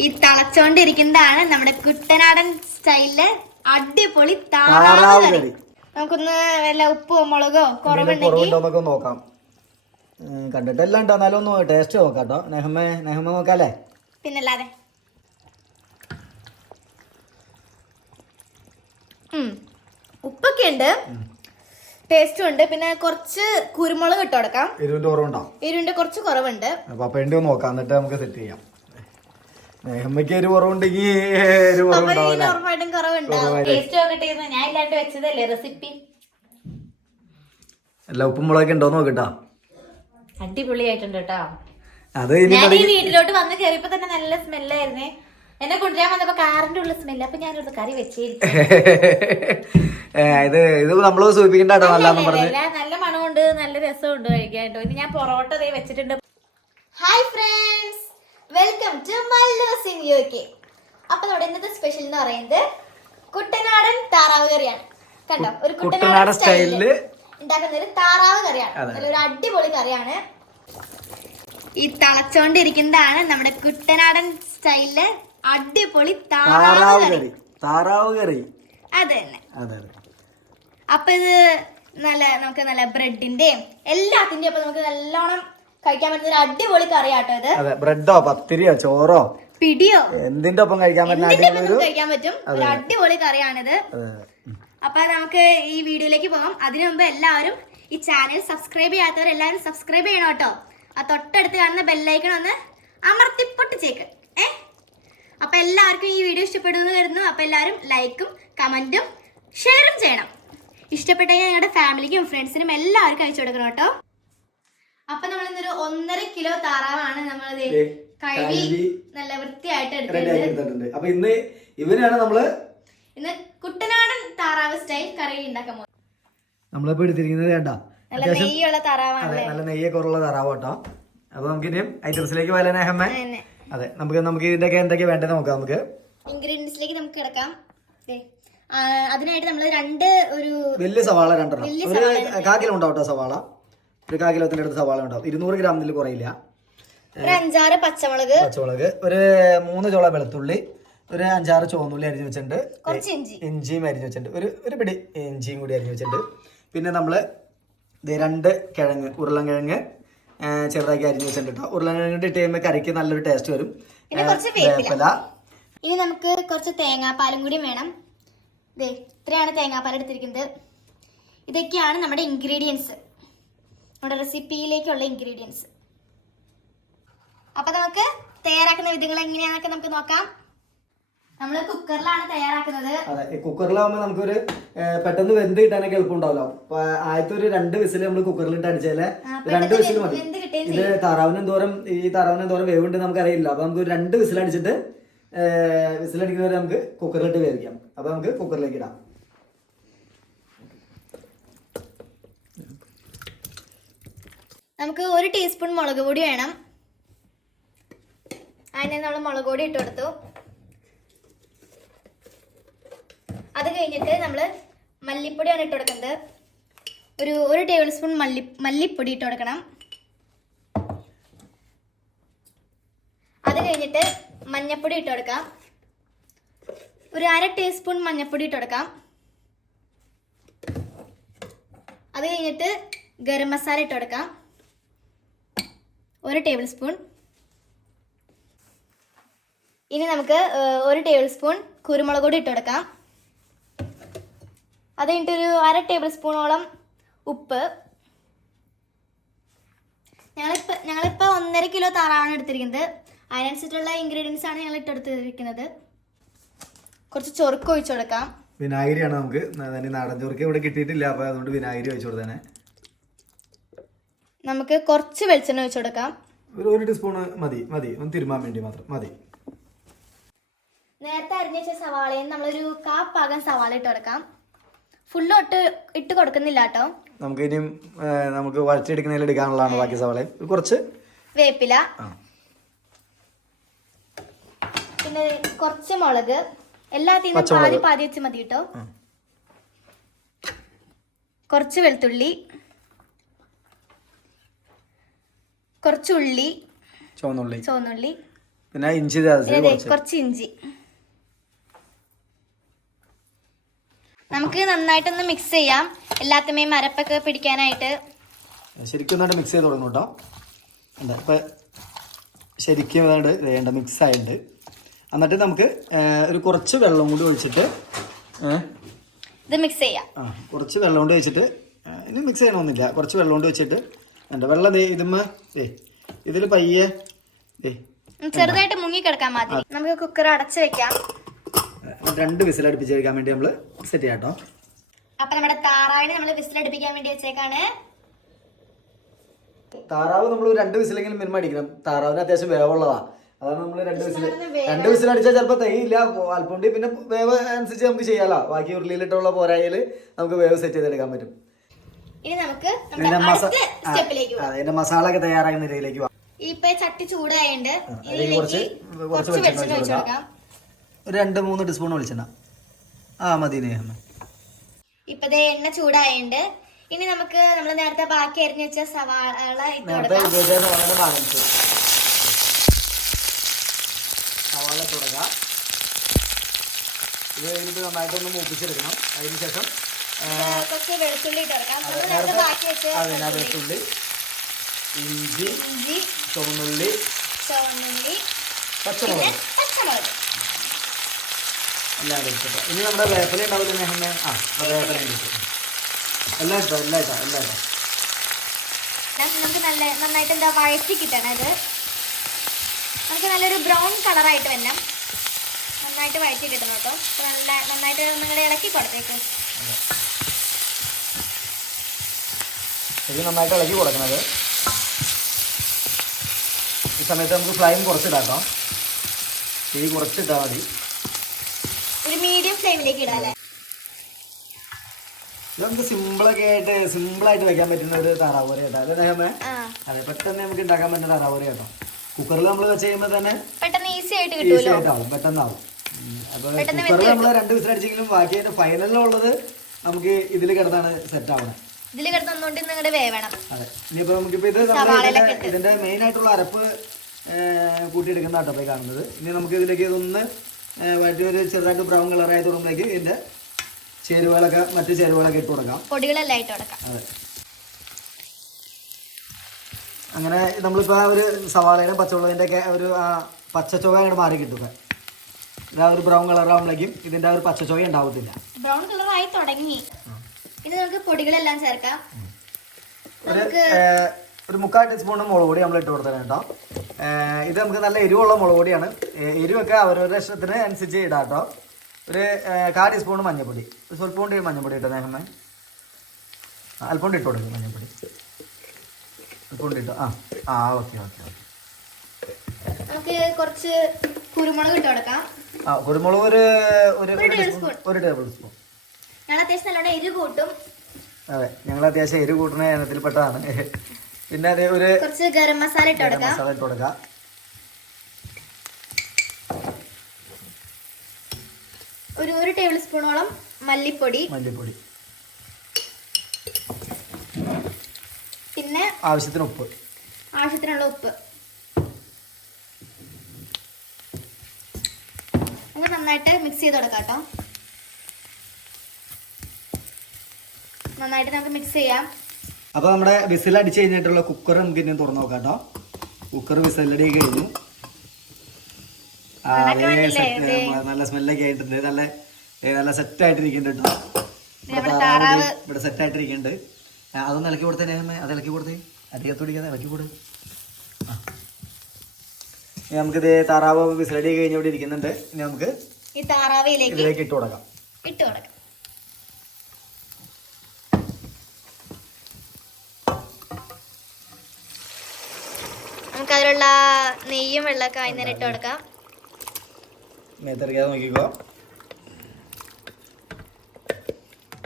ഈ തളച്ചോണ്ടിരിക്കുന്നതാണ് നമ്മുടെ കുട്ടനാടൻ സ്റ്റൈലിൽ അടിപൊളി താറാവ് കറി. നമുക്കൊന്ന് വല്ല ഉപ്പോ മുളകോ കുറവുണ്ടെങ്കിൽ കുറവുണ്ടോന്നൊക്കെ നോക്കാം. കണ്ടിട്ട് എല്ലാം ഉണ്ടോ. എന്നാലും ഒന്ന് ടേസ്റ്റ് നോക്കാട്ടോ. നെഹ്മ നെഹമ്മ നെഹമ്മ നോക്കാല്ലേ? പിന്നല്ലാതെ. ഉപ്പൊക്കെ ഉണ്ട്. ടേസ്റ്റും ഉണ്ട്. പിന്നെ കുറച്ച് കുരുമുളക് ഇട്ട് കൊടുക്കാം. എരിവിന്റെ കുറവുണ്ടോ? കുറച്ച് കുറവുണ്ട്. അപ്പൊ നോക്കാം. എന്നിട്ട് നമുക്ക് സെറ്റ് ചെയ്യാം. നെഹമ്മയ്ക്ക് ഒരു കുറവുണ്ടെങ്കിൽ അപ്പൊ കുറവുണ്ടാവില്ല ഉറപ്പായിട്ടും കുറവുണ്ടാവും ടേസ്റ്റ് നോക്കട്ടെ എന്ന് ഞാൻ ഇല്ലാണ്ട് വെച്ചതല്ലേ റെസിപ്പി? അല്ല ഉപ്പും മുളകൊക്കെ ഉണ്ടോ നോക്കട്ടാ. അടിപൊളിയായിട്ടുണ്ട് കേട്ടോ. അത് ഞാൻ ഈ വീട്ടിലോട്ട് വന്ന് കയറിയപ്പോ തന്നെ നല്ല സ്മെല്ലായിരുന്നേ. എന്നെ കൊണ്ടുവരാൻ വന്നപ്പോ കാറിന്റെ ഉള്ള സ്മെല്ല്. അപ്പൊ ഞാനൊരു കറി വെച്ചിരിക്കും. ഇത് ഇത് നമ്മൾ സൂചിപ്പിക്കണ്ട നല്ല മണമുണ്ട് നല്ല രസമുണ്ട് കഴിക്കാൻ കേട്ടോ ഇത് ഞാൻ പൊറോട്ട ദേ വെച്ചിട്ടുണ്ട്. Hi friends. Welcome to Mallus in U K അപ്പൊ നമ്മുടെ ഇന്നത്തെ സ്പെഷ്യൽ എന്ന് പറയുന്നത് കുട്ടനാടൻ താറാവ് കറിയാണ്. കണ്ടോ? ഒരു കുട്ടനാടൻ സ്റ്റൈലിൽ ഉണ്ടാക്കുന്ന ഒരു താറാവ് കറിയാണ്. നല്ല ഒരു അടിപൊളി കറിയാണ്. ഈ തളച്ചോണ്ടിരിക്കുന്നതാണ് നമ്മുടെ കുട്ടനാടൻ സ്റ്റൈലിൽ അടിപൊളി താറാവ് കറി. താറാവ് കറി. അത് തന്നെ. അതെ അതെ. അപ്പൊ ഇത് നല്ല നമുക്ക് നല്ല ബ്രെഡിന്റെയും എല്ലാത്തിന്റെയും അപ്പൊ നമുക്ക് നല്ലോണം കഴിക്കാൻ പറ്റുന്ന അടിപൊളി കറിയാട്ടോ ഇത്. അതെ ബ്രെഡോ പത്തിരിയോ ചോറോ? പിടിയോ? എന്തിന്റെ ഒപ്പം കഴിക്കാൻ പറ്റുന്ന കഴിക്കാൻ പറ്റും? ഒരു അടിപൊളി കറിയാണിത്. അപ്പൊ നമുക്ക് ഈ വീഡിയോയിലേക്ക് പോകാം. അതിനു മുമ്പ് എല്ലാവരും ഈ ചാനൽ സബ്സ്ക്രൈബ് ചെയ്യാത്തവർ എല്ലാവരും സബ്സ്ക്രൈബ് ചെയ്യണം കേട്ടോ. ആ തൊട്ടടുത്ത് കാണുന്ന ബെല്ലൈക്കൺ ഒന്ന് അമർത്തി പൊട്ടിച്ചേക്ക് ഏ? അപ്പൊ എല്ലാവർക്കും ഈ വീഡിയോ ഇഷ്ടപ്പെടുന്നു വരുന്നു അപ്പൊ എല്ലാവരും ലൈക്കും കമന്റും ഷെയറും ചെയ്യണം. ഇഷ്ടപ്പെട്ടെങ്കിൽ നിങ്ങളുടെ ഫാമിലിക്കും ഫ്രണ്ട്സിനും എല്ലാവർക്കും അയച്ചു കൊടുക്കണം കേട്ടോ. അപ്പൊ നമ്മൾ ഇന്നൊരു ഒന്നര കിലോ താറാവാണ് നമ്മളത് കഴുകി നല്ല വൃത്തിയായിട്ട് എടുത്തിട്ടുണ്ട് അപ്പൊ ഇന്ന് ഇവനാണ് നമ്മൾ ഇന്ന് കുട്ടനാടൻ താറാവ് സ്റ്റൈൽ കറി ഉണ്ടാക്കാൻ പോകുന്നത്. നമ്മളിപ്പോ എടുത്തിരിക്കുന്നത് വേണ്ട നല്ല നെയ്യുള്ള താറാവാണ് നല്ല നെയ്യൊക്കെ ഉള്ള താറാവ് കേട്ടോ അപ്പൊ നമുക്ക് ഇനിയും ഐറ്റംസിലേക്ക് പോയാലേ അഹമ്മ അതെ നമുക്ക് നമുക്ക് ഇതിന്റെ ഒക്കെ എന്തൊക്കെ വേണ്ടത് നോക്കാം നമുക്ക്. ഇൻഗ്രീഡിയൻസിലേക്ക് നമുക്ക് കിടക്കാം അതിനായിട്ട് നമ്മൾ രണ്ട് ഒരു വലിയ സവാള രണ്ടെണ്ണം. ഒരു കേട്ടോ സവാള? ഒരു കാ കിലോത്തിന്റെ അടുത്ത് സവാള ഉണ്ടാവും. ഇരുന്നൂറ് ഗ്രാമിൽ കുറയില്ല. ഒരു അഞ്ചാറ് പച്ചമുളക്. പച്ചമുളക്. ഒരു മൂന്ന് ചോള വെളുത്തുള്ളി ഒരു അഞ്ചാറ് ചുവന്നുള്ളി അരിഞ്ഞു വെച്ചിട്ടുണ്ട്. ഇഞ്ചിയും അരിഞ്ഞു വെച്ചിട്ടുണ്ട്. ഒരു ഒരു പിടി ഇഞ്ചിയും കൂടി അരിഞ്ഞു വെച്ചിട്ടുണ്ട്. പിന്നെ നമ്മൾ രണ്ട് കിഴങ്ങ് ഉരുളൻ കിഴങ്ങ് ചെറുതാക്കി അരിഞ്ഞു വെച്ചിട്ടുണ്ട് കേട്ടോ. ഉരുളൻ കിഴങ്ങ് ഇട്ട് കഴിയുമ്പോൾ കറിക്ക് നല്ലൊരു ടേസ്റ്റ് വരും. വേപ്പില. ഇനി നമുക്ക് കുറച്ച് തേങ്ങാപ്പാലും കൂടി വേണം. ദേ ഇത്രയാണ് തേങ്ങാപ്പാൽ എടുത്തിരിക്കുന്നത്. ഇതൊക്കെയാണ് നമ്മുടെ ഇൻഗ്രീഡിയൻസ് നമ്മുടെ റെസിപ്പിയിലേക്കുള്ള ഇൻഗ്രീഡിയൻസ്. അപ്പൊ നമുക്ക് തയ്യാറാക്കുന്ന വിധങ്ങൾ എങ്ങനെയാണെന്നൊക്കെ നമുക്ക് നോക്കാം. നമ്മൾ കുക്കറിലാണ് തയ്യാറാക്കുന്നത്. അതെ കുക്കറിലാവുമ്പോൾ നമുക്കൊരു പെട്ടെന്ന് വെന്ത് കിട്ടാനൊക്കെ എളുപ്പമുണ്ടാവല്ലോ. അപ്പൊ ആദ്യത്തെ ഒരു രണ്ട് വിസിൽ നമ്മൾ കുക്കറിൽ ഇട്ട് അടിച്ചാലേ രണ്ട് വിസിൽ മതി. ഇത് തറാവിനും തോറും ഈ താറാവിന് വേവ് വേവുണ്ട് നമുക്ക് അറിയില്ല അപ്പൊ നമുക്ക് രണ്ട് വിസിൽ അടിച്ചിട്ട് വിസിൽ അടിക്കുന്നവരെ നമുക്ക് കുക്കറിലിട്ട് വേവിക്കാം. അപ്പൊ നമുക്ക് കുക്കറിലേക്ക് ഇടാം. നമുക്ക് ഒരു ടീസ്പൂൺ മുളക് പൊടി വേണം. അതിന് നമ്മൾ മുളക് പൊടി ഇട്ട് കൊടുത്തു. അത് കഴിഞ്ഞിട്ട് നമ്മൾ മല്ലിപ്പൊടിയാണ് ഇട്ട് കൊടുക്കുന്നത്. ഒരു ഒരു ടേബിൾ സ്പൂൺ മല്ലി മല്ലിപ്പൊടി ഇട്ട് കൊടുക്കണം. അത് കഴിഞ്ഞിട്ട് മഞ്ഞൾപ്പൊടി ഇട്ട് കൊടുക്കാം. ഒരു അര ടീസ്പൂൺ മഞ്ഞപ്പൊടി ഇട്ട് കൊടുക്കാം. അത് കഴിഞ്ഞിട്ട് ഗരം മസാല ഇട്ട് കൊടുക്കാം. ഒരു ടേബിൾ സ്പൂൺ ഇനി നമുക്ക് ഒരു ടേബിൾ സ്പൂൺ കുരുമുളക് പൊടി ഇട്ട് കൊടുക്കാം അത് കഴിഞ്ഞിട്ടൊരു അര ടേബിൾ സ്പൂണോളം ഉപ്പ്. ഞങ്ങളിപ്പോൾ ഞങ്ങളിപ്പോൾ ഒന്നര കിലോ താറാവാണ് എടുത്തിരിക്കുന്നത്. അതിനനുസരിച്ചുള്ള ഇൻഗ്രീഡിയൻസ് ആണ് ഞങ്ങൾ ഇട്ടെടുത്തിരിക്കുന്നത്. കുറച്ച് ചൊറുക്ക് ഒഴിച്ചു കൊടുക്കാം വിനാഗിരിയാണ് നമുക്ക്. നാടൻ ചൊറുക്ക് ഇവിടെ കിട്ടിയിട്ടില്ല അപ്പോൾ അതുകൊണ്ട് വിനാഗിരി ഒഴിച്ചു കൊടുത്തേനെ നമുക്ക് കുറച്ച് വെളിച്ചെണ്ണ ഒഴിച്ചു കൊടുക്കാം. ഒരു ടീസ്പൂൺ മതി മതി. ഒന്ന് തിരുമാൻ വേണ്ടി മാത്രം. മതി. നേരത്തെ അരിഞ്ഞ സവാളയും സവാളയിൽ നമ്മളൊരു കാ പാകം സവാള ഇട്ട് കൊടുക്കാം. ഫുള്ള് ഇട്ട് ഇട്ട് കൊടുക്കുന്നില്ല കേട്ടോ. നമുക്ക് ഇനിയും നമുക്ക് വഴച്ചെടുക്കുന്നതിൽ എടുക്കാനുള്ളതാണ് ബാക്കി സവാള. കുറച്ച്? വേപ്പില. പിന്നെ കുറച്ച് മുളക്. എല്ലാത്തിനും പാതി പാതി വെച്ച് മതി കേട്ടോ. കുറച്ച് വെളുത്തുള്ളി. കുറച്ച് ഉള്ളി ചുവന്നുള്ളി. ചുവന്നുള്ളി. പിന്നെ ഇഞ്ചി കുറച്ച്. ഇഞ്ചി. നമുക്ക് നന്നായിട്ടൊന്ന് മിക്സ് ചെയ്യാം. എല്ലാത്തിനെയും മരപ്പൊക്കെ പിടിക്കാനായിട്ട്. ശരിക്കും ഒന്നായിട്ട് മിക്സ് ചെയ്ത് തുടങ്ങും കേട്ടോ. എന്താ ഇപ്പം ശരിക്കും വേണ്ട മിക്സ് ആയിട്ടുണ്ട്. എന്നിട്ട് നമുക്ക് ഒരു കുറച്ച് വെള്ളം കൂടി ഒഴിച്ചിട്ട് ഇത് മിക്സ് ചെയ്യാം. ആ കുറച്ച് വെള്ളം കൊണ്ട് വെച്ചിട്ട് ഇനി മിക്സ് ചെയ്യണമെന്നില്ല കുറച്ച് വെള്ളം കൊണ്ട് വെച്ചിട്ട് എന്താ വെള്ളം ദേ ഇതുമ്മ. ദേ ഇതിൽ പയ്യെ. ദേ ചെറുതായിട്ട് മുങ്ങി കിടക്കാൻ മതി നമുക്ക് കുക്കർ അടച്ചു വെക്കാം. രണ്ട് വിസിൽ അടുപ്പിച്ച് വെക്കാൻ വേണ്ടി നമ്മൾ സെറ്റ് ചെയ്യാം കേട്ടോ. അപ്പൊ നമ്മുടെ താറാവിനെ നമ്മൾ വിസിൽ അടുപ്പിക്കാൻ വേണ്ടി വെച്ചേക്കാണ്. താറാവ് നമ്മൾ രണ്ട് വിസിലെങ്കിലും മിനിമം അടിക്കണം. താറാവിന് അത്യാവശ്യം വേവുള്ളതാ. അതാണ് നമ്മൾ രണ്ട് വിസിൽ രണ്ട് വിസിൽ അടിച്ചാൽ ചിലപ്പോൾ തൈയില്ല അല്പം പിന്നെ വേവ് അനുസരിച്ച് നമുക്ക് ചെയ്യാലോ. ബാക്കി ഉരുളിയിലിട്ടുള്ള പോരായിൽ നമുക്ക് വേവ് സെറ്റ് ചെയ്തെടുക്കാൻ പറ്റും. ഇനി നമുക്ക് അതിന്റെ മസാല ഒക്കെ തയ്യാറാക്കുന്ന രീതിയിലേക്ക് ഇപ്പൊ ചട്ടി ചൂടായുണ്ട് കുറച്ച് വെളിച്ചെണ്ണ ഒഴിച്ചു കൊടുക്കാം. ഒരു രണ്ട് മൂന്ന് ടീസ്പൂൺ വെളിച്ചെണ്ണ. ആ മതി ഇപ്പൊ എണ്ണ ചൂടായുണ്ട് ഇനി നമുക്ക് നമ്മൾ നേരത്തെ ബാക്കി അരിഞ്ഞു വെച്ച സവാള സവാള തുടങ്ങാം ഇത് കഴിഞ്ഞിട്ട് നന്നായിട്ടൊന്ന് മൂപ്പിച്ചെടുക്കണം. അതിന് ശേഷം ആ, ഇത് കുറച്ച് വെളുത്തുള്ളി വെച്ച വെളുത്തുള്ളി, ഇഞ്ചി ഇഞ്ചി ചുവന്നുള്ളി ചുവന്നുള്ളി പച്ചമുളക്. പച്ചമുളക്. എല്ലാം എടുത്തിട്ട് ഇനി നമ്മുടെ വേപ്പല ഉണ്ടാവില്ല നെഹമ്മ ആ വേപ്പല ഉണ്ട് എല്ലാം ഇട്ടോ എല്ലാം ഇട്ടോ എല്ലാം ഇട്ടോ. നമുക്ക് നല്ല നന്നായിട്ട് എന്താ വഴറ്റി കിട്ടണം ഇത്. നമുക്ക് നല്ലൊരു ബ്രൗൺ കളറായിട്ട് വരണം. നന്നായിട്ട് വഴറ്റി കിട്ടണം കേട്ടോ. നല്ല നന്നായിട്ട് നിങ്ങളുടെ ഇളക്കി കൊടുത്തേക്ക്. ഇത് നന്നായിട്ട് ഇളക്കി കൊടുക്കുന്നത്. ഈ സമയത്ത് നമുക്ക് ഫ്ലൈം കുറച്ചിടാം കേട്ടോ തീ കുറച്ചിട്ടാൽ മതി. ഒരു മീഡിയം ഫ്ലെയിമിലേക്ക് ഇത് നമുക്ക് സിമ്പിളൊക്കെ ആയിട്ട് സിമ്പിളായിട്ട് വെക്കാൻ പറ്റുന്ന ഒരു താറാവ് കേട്ടോ അല്ലേ നെഹമ്മ അതെ പെട്ടെന്ന് നമുക്ക് ഉണ്ടാക്കാൻ പറ്റുന്ന താറാവ് കേട്ടോ കുക്കറിൽ നമ്മൾ വെച്ച് കഴിയുമ്പോൾ തന്നെ പെട്ടെന്ന് ഈസി ആയിട്ട് ഈസി ആയിട്ടാവും പെട്ടെന്നാവും. അപ്പോൾ കുക്കറിൽ നമ്മൾ രണ്ട് വിസിലടിച്ചെങ്കിലും ബാക്കി അതിന്റെ ഫൈനലിലുള്ളത് നമുക്ക് ഇതിൽ കിടന്നാണ് സെറ്റ് ആവണം. ഇതിൽ കിടന്നുകൊണ്ട് നിങ്ങളുടെ വേവണം. അതെ. ഇനിയിപ്പോ നമുക്കിപ്പോ ഇത് ഇതിന്റെ- മെയിൻ ആയിട്ടുള്ള അരപ്പ് കൂട്ടിയെടുക്കുന്ന കേട്ടോ പോയി കാണുന്നത്. ഇനി നമുക്ക് ഇതിലേക്ക് ഇതൊന്ന് വഴറ്റി ഒരു ചെറുതായിട്ട് ബ്രൗൺ കളർ ആയി തുടങ്ങുമ്പോഴേക്ക് ഇതിന്റെ ചേരുവകളൊക്കെ മറ്റു ചേരുവകളൊക്കെ ഇട്ട് കൊടുക്കാം. പൊടികളെല്ലാം ഇട്ട് കൊടുക്കാം. അതെ. അങ്ങനെ നമ്മളിപ്പോൾ ആ ഒരു സവാളയുടെ പച്ചമുളകിന്റെ ഒക്കെ ഒരു ആ ചുവ അങ്ങനെ മാറി കിട്ടുക ഇതാ ഒരു ബ്രൗൺ കളർ ആവുമ്പോഴേക്കും ഇതിന്റെ ആ ഒരു പച്ച ചുവ ഉണ്ടാവത്തില്ല. ബ്രൗൺ കളർ ആയി തുടങ്ങി. ഇനി നമുക്ക് പൊടികളെല്ലാം ചേർക്കാം. ഒരു ഒരു മുക്കാൽ ടീസ്പൂൺ മുളക് പൊടി നമ്മൾ ഇട്ട് കൊടുത്തത് കേട്ടോ ഇത് നമുക്ക് നല്ല എരിവുള്ള മുളക് പൊടിയാണ്. എരിവൊക്കെ അവരവരുടെ ഇഷ്ടത്തിന് അനുസരിച്ച് ഇടാം കേട്ടോ. ഒരു കാ കാൽ ടീസ്പൂൺ മഞ്ഞൾപ്പൊടി. ഒരു സ്വല്പം കൊണ്ട് മഞ്ഞൾപ്പൊടി ഇട്ടോ നേഹമ്മ അല്പം കൊണ്ട് ഇട്ട് കൊടുക്കും മഞ്ഞൾപ്പൊടി. അല്പം കൊണ്ട് ഇട്ടോ ആ ആ ഓക്കെ ഓക്കെ ഓക്കെ. നമുക്ക് കുറച്ച് കുരുമുളക് ഇട്ട് കൊടുക്കാം. ആ കുരുമുളക് ഒരു ഒരു ഒരു ടേബിൾ സ്പൂൺ. സ്പൂൺ അത്യാവശ്യം നല്ലോണം എരിവ് കൂട്ടും. അതെ ഞങ്ങൾ അത്യാവശ്യം എരിവ് കൂട്ടുന്ന ഇനത്തിൽപ്പെട്ടതാണ് പിന്നെ അതേ ഒരു കുറച്ച് ഗരം മസാല ഇട്ട് കൊടുക്കാം. മസാല ഇട്ട് കൊടുക്കാം. ഒരു ഒരു ടേബിൾ സ്പൂണോളം മല്ലിപ്പൊടി. മല്ലിപ്പൊടി. പിന്നെ ആവശ്യത്തിന് ഉപ്പ്. ആവശ്യത്തിനുള്ള ഉപ്പ്. നമുക്ക് നന്നായിട്ട് മിക്സ് ചെയ്ത് കൊടുക്കാം കേട്ടോ. നന്നായിട്ട് നമുക്ക് മിക്സ് ചെയ്യാം. അപ്പൊ നമ്മുടെ വിസിൽ അടിച്ച് കഴിഞ്ഞിട്ടുള്ള കുക്കർ നമുക്ക് ഇനി തുറന്നു നോക്കാം കേട്ടോ. കുക്കർ വിസിലടി കഴിഞ്ഞു. ആ. നല്ല സ്മെല്ലൊക്കെ ആയിട്ടുണ്ട്. നല്ല നല്ല സെറ്റ് ആയിട്ടിരിക്കുന്നുണ്ട് കേട്ടോ. ഇവിടെ സെറ്റ് ആയിട്ടിരിക്കുന്നുണ്ട്. അതൊന്ന് ഇളക്കി കൊടുത്തേ അത് ഇളക്കി കൊടുത്തേ. അധികത്തോടിക്കാതെ ഇളക്കി കൊടു. നമുക്കിത് താറാവ് വിസിലടി കഴിഞ്ഞ് ഇവിടെ ഇരിക്കുന്നുണ്ട്. ഇനി നമുക്ക് ഈ താറാവയിലേക്ക് ഇതിലേക്ക് ഇട്ട് കൊടുക്കാം. ഇട്ട് കൊടുക്കാം. നമുക്ക് അതിലുള്ള നെയ്യും വെള്ളമൊക്കെ വൈകുന്നേരം ഇട്ട് കൊടുക്കാം. മേത്തറിയാതെ നോക്കിക്കോ.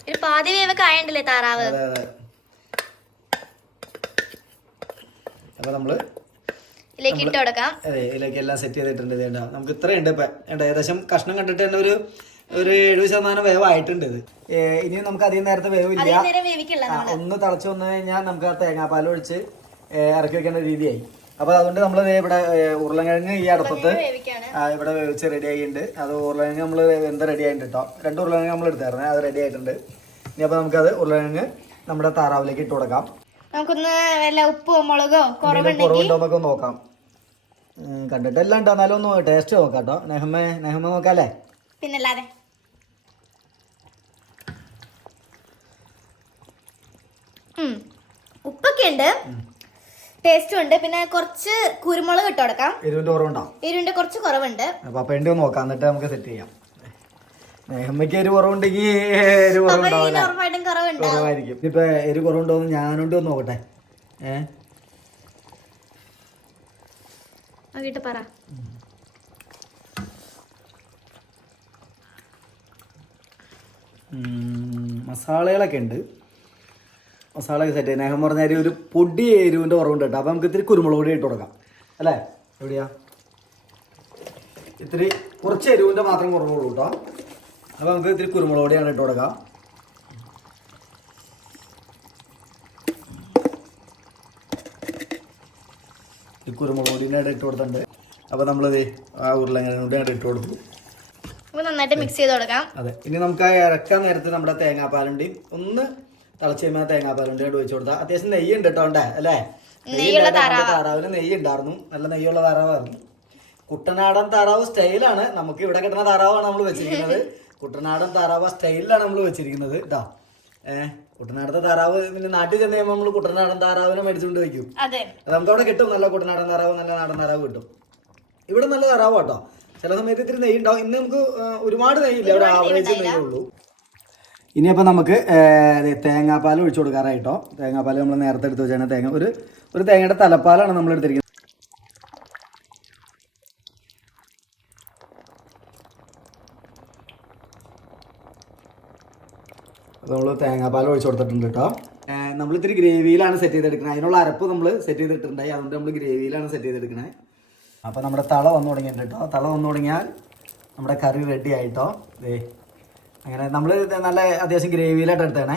ഒരു പാതി വേവൊക്കെ ആയണ്ടല്ലേ താറാവ്? അപ്പൊ നമ്മൾ ഇതിലേക്ക് ഇട്ട് കൊടുക്കാം. അതെ ഇതിലേക്ക് എല്ലാം സെറ്റ് ചെയ്തിട്ടുണ്ട് ഇത് നമുക്ക് ഇത്രയുണ്ട് ഇപ്പൊ. ഏകദേശം കഷ്ണം കണ്ടിട്ട് തന്നെ ഒരു ഒരു എഴുപത് ശതമാനം വേവായിട്ടുണ്ട് ഇത്. ഇനി നമുക്ക് അധികം നേരത്തെ വേവില്ല. ഒന്ന് തിളച്ചു വന്നു കഴിഞ്ഞാൽ നമുക്ക് ആ തേങ്ങാപ്പാൽ ഒഴിച്ച് ഇറക്കി വെക്കേണ്ട രീതിയായി. അപ്പൊ അതുകൊണ്ട് നമ്മൾ ഇവിടെ ഉരുളക്കിഴങ്ങ് ഈ അടുപ്പത്ത് ഇവിടെ വേവിച്ച് റെഡി ആയിട്ടുണ്ട്. അത് ഉരുളക്കിഴങ്ങ് നമ്മൾ എന്ത് റെഡി ആയിട്ടുണ്ട് കേട്ടോ രണ്ട് ഉരുളക്കിഴങ്ങ് നമ്മൾ എടുത്തായിരുന്നേ അത് റെഡി ആയിട്ടുണ്ട്. ഇനി അപ്പോൾ അത് ഉരുളക്കിഴങ്ങ് നമ്മുടെ താറാവിലേക്ക് ഇട്ട് കൊടുക്കാം. നമുക്കൊന്ന് വല്ല ഉപ്പോ മുളകോ കുറവുണ്ടോ നോക്കാം. കണ്ടിട്ട് എല്ലാം ഉണ്ട്? എന്നാലും ഒന്ന് ടേസ്റ്റ് നോക്കാം കേട്ടോ നെഹമ്മ നെഹമ്മ നോക്കാല്ലേ? പിന്നല്ലാതെ. ഉപ്പൊക്കെ ഉണ്ട്. ടേസ്റ്റും ഉണ്ട് പിന്നെ കുറച്ച് കുരുമുളക് ഇട്ട് കൊടുക്കാം. എരിവിന്റെ കുറവുണ്ടോ? എരിവിന്റെ കുറച്ച് കുറവുണ്ട്. അപ്പൊ അപ്പൊ എന്റെ നോക്കാം. എന്നിട്ട് നമുക്ക് സെറ്റ് ചെയ്യാം. കുറവുണ്ടെങ്കിൽ കുറവുണ്ടാവില്ല. കുറവായിരിക്കും. ഇപ്പൊ ഞാനുണ്ട് ഒന്ന് നോക്കട്ടെ. പറ. മസാലകളൊക്കെ ഉണ്ട്. മസാലയൊക്കെ സെറ്റ് നെഹം പറഞ്ഞാൽ ഒരു പൊടി എരിവിന്റെ കുറവുണ്ട് കേട്ടോ. അപ്പം നമുക്ക് ഇത്തിരി കുരുമുളക് പൊടി ഇട്ട് കൊടുക്കാം. അല്ലേ? എവിടെയാ? ഇത്തിരി കുറച്ച് എരിവിന്റെ മാത്രം കുറവുള്ളൂ കേട്ടോ. അപ്പം നമുക്ക് ഇത്തിരി കുരുമുളക് പൊടിയാണ് ഇട്ട് കൊടുക്കാം. ഈ കുരുമുളക് പൊടിന്റെ ഇട്ട് കൊടുത്തിട്ടുണ്ട്. അപ്പോൾ നമ്മളിത് ആ ഉരുളങ്ങനെ ഇട്ട് കൊടുത്തു. നന്നായിട്ട് മിക്സ് ചെയ്ത് കൊടുക്കാം. അതെ. ഇനി നമുക്ക് ആ ഇറക്കാൻ നേരത്തെ നമ്മുടെ തേങ്ങാപ്പാലുണ്ടെയും ഒന്ന് തിളച്ച് കഴിയുമ്പോൾ തേങ്ങാപ്പാലുണ്ടിയും ഒഴിച്ചു കൊടുത്താൽ അത്യാവശ്യം നെയ്യ് ഉണ്ട് കേട്ടോ ഉണ്ടേ അല്ലേ? നെയ്യുള്ള താറാവിന് നെയ്യ് ഉണ്ടായിരുന്നു നല്ല നെയ്യുള്ള താറാവായിരുന്നു. കുട്ടനാടൻ താറാവ് സ്റ്റൈലാണ്. നമുക്ക് ഇവിടെ കിട്ടുന്ന താറാവാണ് നമ്മൾ വെച്ചിരിക്കുന്നത്. കുട്ടനാടൻ താറാവ് സ്റ്റൈലിലാണ് നമ്മൾ വെച്ചിരിക്കുന്നത് കേട്ടോ ഏഹ് കുട്ടനാടത്തെ താറാവ് പിന്നെ നാട്ടിൽ ചെന്ന് കഴിയുമ്പോൾ നമ്മൾ കുട്ടനാടൻ താറാവിനെ മേടിച്ചുകൊണ്ട് വെക്കും. നമുക്ക് അവിടെ കിട്ടും. നല്ല കുട്ടനാടൻ താറാവ് നല്ല നാടൻ താറാവ് കിട്ടും. ഇവിടെ നല്ല താറാവ് കേട്ടോ ചില സമയത്ത് ഇത്തിരി നെയ്യ് ഉണ്ടാവും ഇന്ന് നമുക്ക് ഒരുപാട് നെയ്യില്ല. ഇവിടെ ആവറേജ് നെയ്യേ ഉള്ളൂ ഇനി അപ്പോൾ നമുക്ക് തേങ്ങാപ്പാൽ ഒഴിച്ചു കൊടുക്കാറായിട്ടോ. തേങ്ങാപ്പാൽ നമ്മൾ നേരത്തെ എടുത്ത് വെച്ചാൽ തേങ്ങ ഒരു ഒരു തേങ്ങയുടെ തലപ്പാലാണ് നമ്മൾ എടുത്തിരിക്കുന്നത്. നമ്മൾ തേങ്ങാപ്പാൽ ഒഴിച്ചു കൊടുത്തിട്ടുണ്ട് കേട്ടോ. നമ്മൾ ഇത്തിരി ഗ്രേവിയിലാണ് സെറ്റ് ചെയ്തെടുക്കുന്നത്. അതിനുള്ള അരപ്പ് നമ്മൾ സെറ്റ് ചെയ്തിട്ടുണ്ടായി. അതുകൊണ്ട് നമ്മൾ ഗ്രേവിയിലാണ് സെറ്റ് ചെയ്തെടുക്കുന്നത്. അപ്പോൾ നമ്മുടെ തള വന്നു തുടങ്ങിയിട്ടുണ്ട് കേട്ടോ. തള വന്നു തുടങ്ങിയാൽ നമ്മുടെ കറി റെഡി ആയിട്ടോ. ദേ അങ്ങനെ നമ്മൾ നല്ല അത്യാവശ്യം ഗ്രേവിയിലായിട്ട് എടുത്തേണേ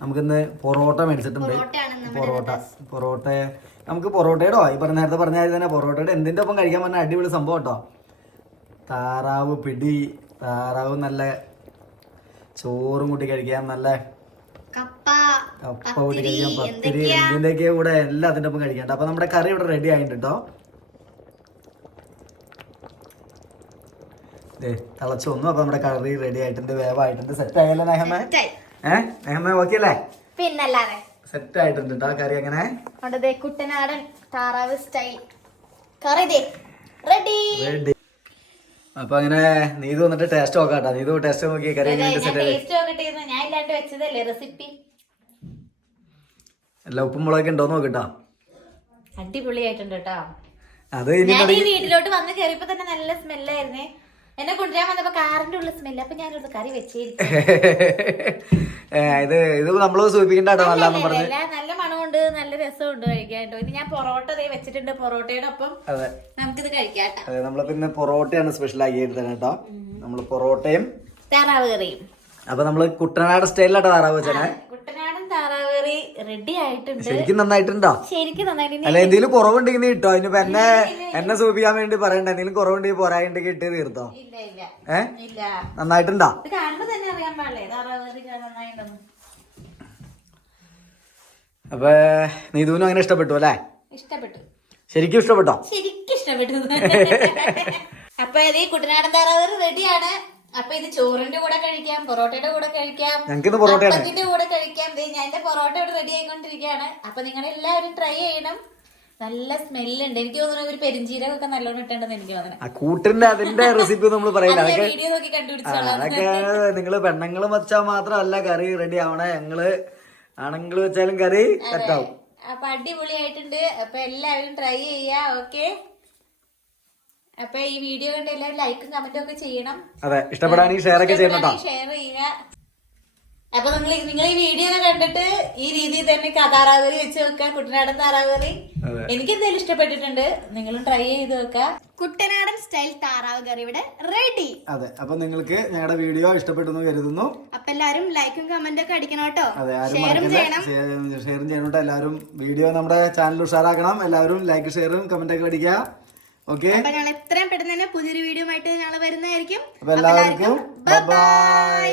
നമുക്കിന്ന് പൊറോട്ട മേടിച്ചിട്ടുണ്ട്. പൊറോട്ട. പൊറോട്ട. നമുക്ക് പൊറോട്ടയുടെ ഈ പറഞ്ഞ നേരത്തെ പറഞ്ഞ കാര്യം തന്നെ പൊറോട്ടയുടെ എന്തിന്റെ ഒപ്പം കഴിക്കാൻ പറഞ്ഞാൽ അടിപൊളി സംഭവം കേട്ടോ. താറാവ് പിടി താറാവ് നല്ല ചോറും കൂട്ടി കഴിക്കാൻ നല്ല കപ്പ കപ്പ കൂട്ടി കഴിക്കാൻ പത്തിരി എന്തിന്റെയൊക്കെ കൂടെ എല്ലാത്തിന്റെ ഒപ്പം കഴിക്കണ്ട. അപ്പൊ നമ്മുടെ കറി ഇവിടെ റെഡി ആയിട്ടുണ്ട് കേട്ടോ. തിളച്ചു വന്നു. അപ്പൊ നമ്മുടെ കറി റെഡി ആയിട്ടുണ്ട് വേവായിട്ടുണ്ട്. സെറ്റ് ആയല്ലോ നെഹമ. ഏഹ് നെഹമ ഓക്കെ അല്ലേ? പിന്നല്ലാതെ. സെറ്റ് ആയിട്ടുണ്ട് കേട്ടോ കറി അങ്ങനെ കുട്ടനാടൻ താറാവ് സ്റ്റൈൽ കറി റെഡി റെഡി അപ്പൊ അങ്ങനെ നീതു വന്നിട്ട് ടേസ്റ്റ് നോക്കാട്ടോ. കേട്ടോ നീതു ടേസ്റ്റ് നോക്കി കറി ഞാൻ ഇല്ലാണ്ട് വെച്ചതല്ലേ റെസിപ്പി എല്ലാ ഉപ്പും മുളകൊക്കെ ഉണ്ടോ നോക്കിട്ടാ. അടിപൊളിയായിട്ടുണ്ട് കേട്ടോ അത് വീട്ടിലോട്ട് വന്ന് കയറിയപ്പോ തന്നെ നല്ല സ്മെല്ലായിരുന്നേ എന്നെ കൊണ്ടുവരാൻ വന്നപ്പോ കാറിന്റെ ഉള്ള സ്മെല്ല് അപ്പൊ ഞാനൊരു കറി വെച്ചിരിക്കും ഇത് ഇത് സൂചിപ്പിക്കണ്ട നല്ല മണമുണ്ട് നല്ല രസമുണ്ട് കഴിക്കാട്ടോ ഇനി ഞാൻ പൊറോട്ട ദേ വെച്ചിട്ടുണ്ട് പൊറോട്ടയുടെ ഒപ്പം നമുക്കിത് കഴിക്കാം. അതെ നമ്മൾ പിന്നെ പൊറോട്ടയാണ് സ്പെഷ്യൽ ആക്കി എടുത്തത് കേട്ടോ നമ്മൾ പൊറോട്ടയും താറാവ് കറിയും. അപ്പൊ നമ്മൾ കുട്ടനാട് സ്റ്റൈലിലാട്ടോ താറാവ് വെച്ചേ കുട്ടനാടൻ താറാവ് കറി റെഡി ആയിട്ടുണ്ട്. ശരിക്കും നന്നായിട്ടുണ്ടോ? ശരിക്കും നന്നായിട്ട് അല്ല എന്തെങ്കിലും കുറവുണ്ടെങ്കിൽ നീ ഇട്ടോ. ഇനിയിപ്പോ എന്നെ എന്നെ സൂപിക്കാൻ വേണ്ടി പറയണ്ട. എന്തെങ്കിലും കുറവുണ്ടെങ്കിൽ പോരായുണ്ടെങ്കിൽ ഇട്ട് തീർത്തോ. ഏ? നന്നായിട്ടുണ്ടോ? കാണുമ്പോ തന്നെ അറിയാൻ പാടില്ലേ? അപ്പൊ നീതുവിനും അങ്ങനെ ഇഷ്ടപ്പെട്ടു അല്ലേ? ഇഷ്ടപ്പെട്ടു. ശരിക്കും ഇഷ്ടപ്പെട്ടോ? ശരിക്കും ഇഷ്ടപ്പെട്ടു. അപ്പൊ ഈ കുട്ടനാടൻ താറാവ് റെഡിയാണ്? അപ്പൊ ഇത് ചോറിന്റെ കൂടെ കഴിക്കാം പൊറോട്ടയുടെ കൂടെ കഴിക്കാം. ഞങ്ങൾക്ക് പൊറോട്ടയാണ്. അപ്പത്തിന്റെ കൂടെ കഴിക്കാം. ദേ ഞാൻ എന്റെ പൊറോട്ട ഇവിടെ റെഡി ആയിക്കൊണ്ടിരിക്കുകയാണ്. അപ്പൊ നിങ്ങൾ എല്ലാവരും ട്രൈ ചെയ്യണം. നല്ല സ്മെല്ലുണ്ട് എനിക്ക് തോന്നുന്നു ഒരു പെരിഞ്ചീരകമൊക്കെ നല്ലോണം ഇട്ടുണ്ടെന്ന് എനിക്ക് തോന്നുന്നു. ആ കൂട്ടിന്റെ അതിന്റെ റെസിപ്പി നമ്മൾ പറയില്ല. അതൊക്കെ വീഡിയോ നോക്കി ആ, കണ്ടുപിടിച്ചോളാം അതൊക്കെ നിങ്ങൾ പെണ്ണുങ്ങൾ വെച്ചാൽ മാത്രമല്ല കറി റെഡി ആവണേ. ഞങ്ങൾ ആണുങ്ങൾ വെച്ചാലും കറി സെറ്റാവും അപ്പൊ അടിപൊളിയായിട്ടുണ്ട്. അപ്പൊ എല്ലാവരും ട്രൈ ചെയ്യാ. ഓക്കെ അപ്പൊ ഈ വീഡിയോ കണ്ട എല്ലാവരും ലൈക്കും കമന്റും ഒക്കെ ചെയ്യണം. അതെ ഇഷ്ടപ്പെടാണെങ്കിൽ ഷെയർ ഒക്കെ ചെയ്യണം ഷെയർ ചെയ്യുക. അപ്പൊ നിങ്ങൾ നിങ്ങൾ ഈ വീഡിയോ കണ്ടിട്ട് ഈ രീതിയിൽ തന്നെ താറാവറി വെച്ച് വെക്കുക കുട്ടനാടൻ താറാവറി അതെ. എനിക്ക് എന്തായാലും ഇഷ്ടപ്പെട്ടിട്ടുണ്ട്. നിങ്ങളും ട്രൈ ചെയ്ത് വെക്കുക. കുട്ടനാടൻ സ്റ്റൈൽ താറാവ് കറി ഇവിടെ റെഡി അതെ അപ്പൊ നിങ്ങൾക്ക് ഞങ്ങളുടെ വീഡിയോ ഇഷ്ടപ്പെട്ടെന്ന് കരുതുന്നു. അപ്പൊ എല്ലാരും ലൈക്കും കമന്റും ഒക്കെ അടിക്കണം കേട്ടോ. ഷെയറും ചെയ്യണം. ഷെയറും ചെയ്യണം എല്ലാവരും വീഡിയോ നമ്മുടെ ചാനൽ ഉഷാറാക്കണം. എല്ലാവരും ലൈക്ക് ഷെയറും കമന്റ് ഒക്കെ അടിക്കുക. ഓക്കെ. അപ്പൊ ഞങ്ങൾ എത്രയും പെട്ടെന്ന് തന്നെ പുതിയൊരു വീഡിയോ ആയിട്ട് ഞങ്ങൾ വരുന്നതായിരിക്കും. അപ്പൊ എല്ലാവർക്കും ബൈ